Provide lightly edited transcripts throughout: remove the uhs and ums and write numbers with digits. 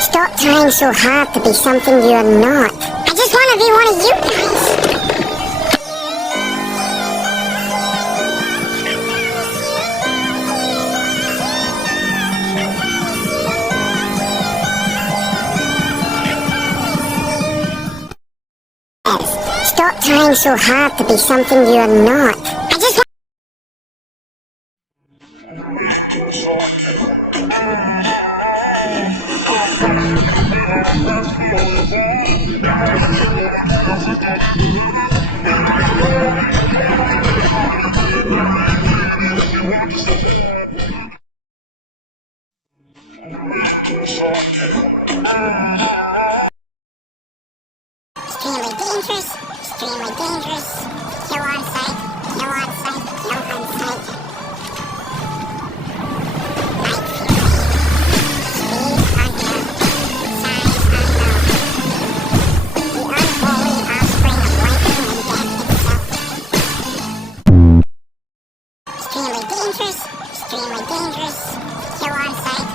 Stop trying so hard to be something you're not. I just want to be one of you guys. Stop trying so hard to be something you're not. I just want... Extremely dangerous, extremely dangerous. Kill on sight, kill on sight, kill on sight. Night fury. Speed unknown. Size unknown. The unholy offspring of lightning and death itself. Extremely dangerous, extremely dangerous. Kill on sight.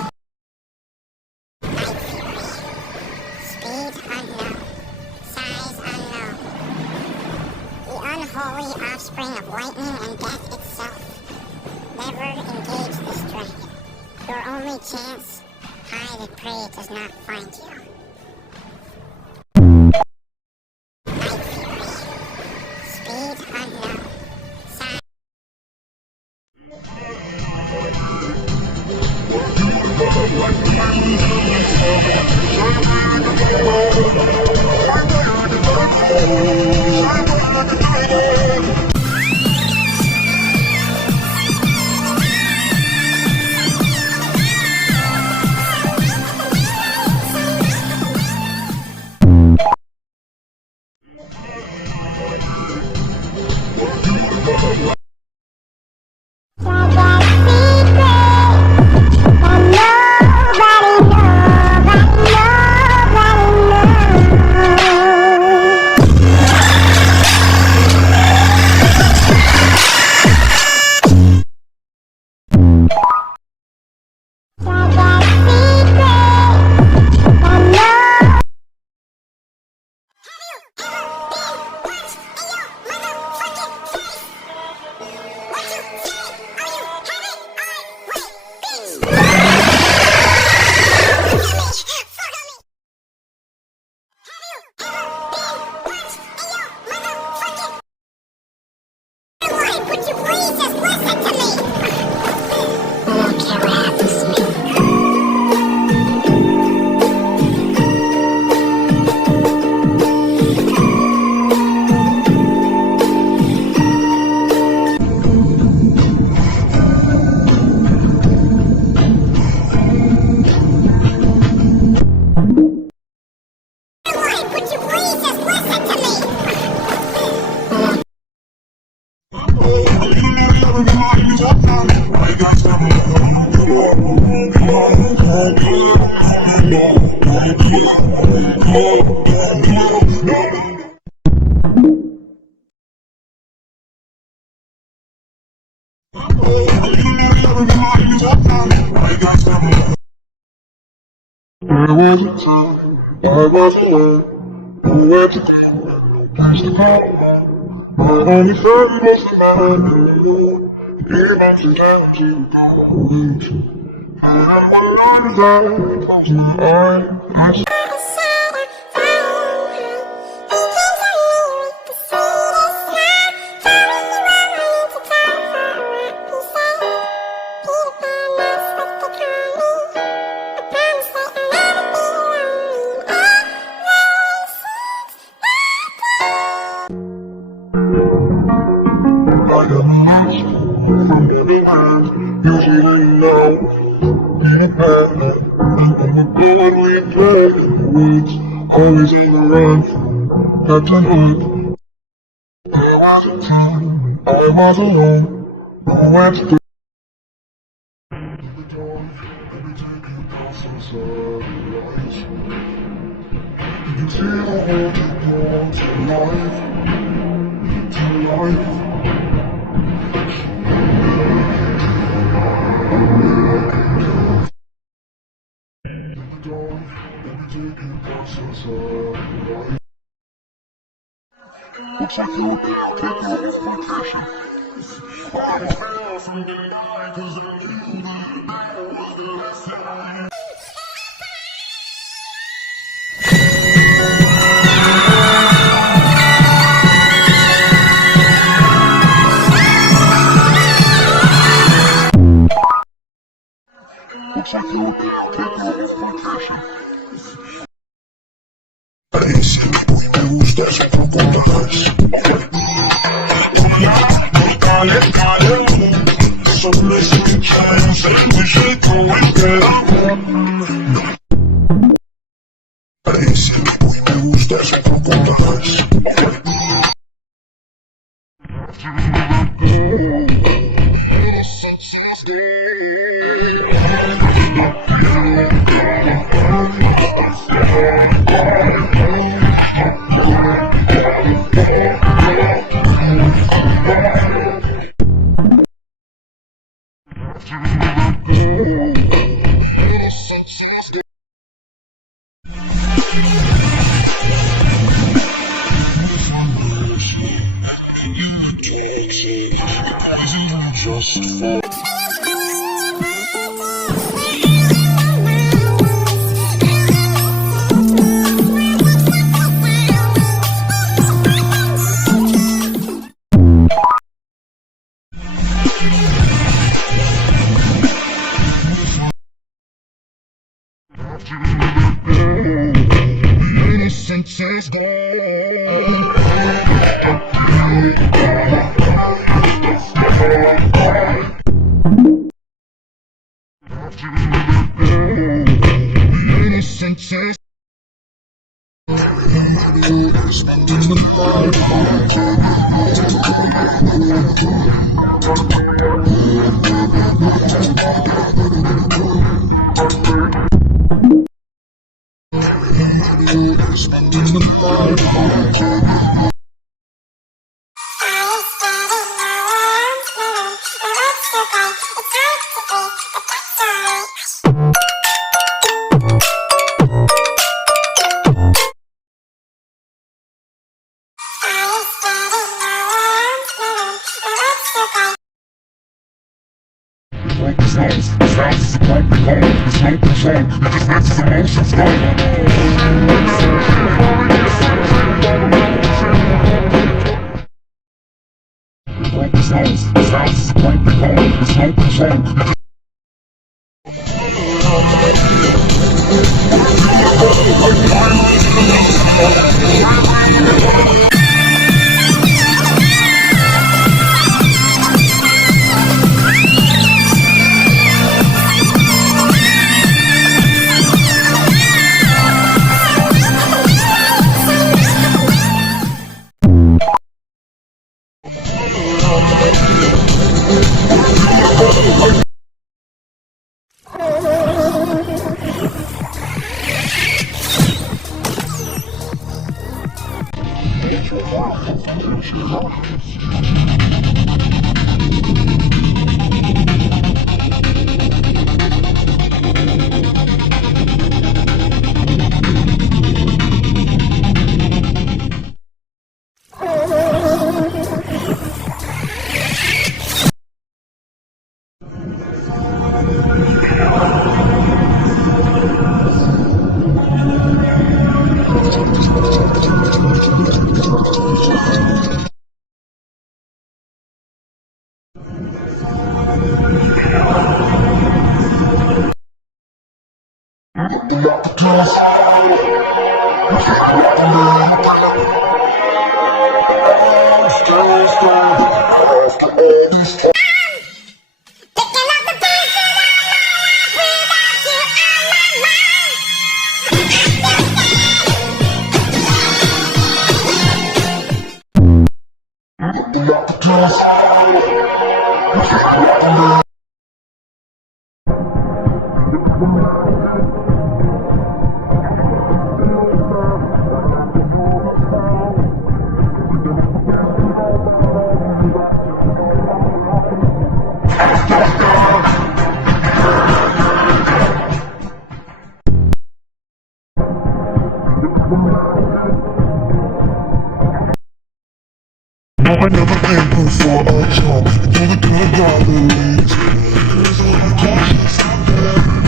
Night fury. Speed unknown. Size unknown. The unholy offspring of lightning and death itself. Never engage this dragon. Your only chance, hide and pray it does not find you. Night fury. Speed unknown. Size... Would you please just listen to me? I don't care what happens to me. Would you please just listen to me? I was alone, where to go, place to go. My only friend was the man I knew. Even if you can't keep going. I remember that closing my eyes. Usually now, independent, and the going we play in the woods, always in the run, Captain Hood. There was a time when I was alone, nowhere to go. The door, let me take you past the sunrise. You can see the world you want to life. Looks like you would take a vacation. I feel from the night, 'cause I knew that I was the last time. Looks like you would take a vacation. Ace, we use that shit from the heights. So let's take a chance, we should go and better. Ace, we use that shit from the heights. Just for innocence is gone. Innocence is No, I never came before a job. You're the good guy that leads.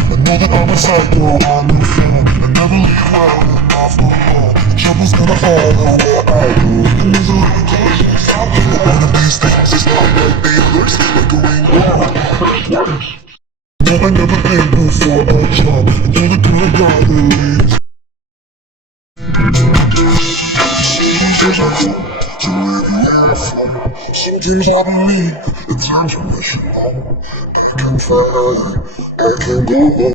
I know that I'm a psycho on the phone. I never leave well enough alone. Trouble's gonna follow what I do. There's a little cautious. One of these things is not like they looks like going wrong. No, I never came before a job. You're the good guy that leads. Sometimes I believe, at times I wish you know. You can try, I can go home.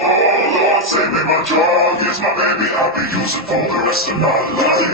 Lord, save me, my dog. Here's my baby. I'll be using for the rest of my life.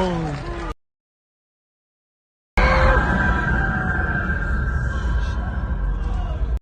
Oh.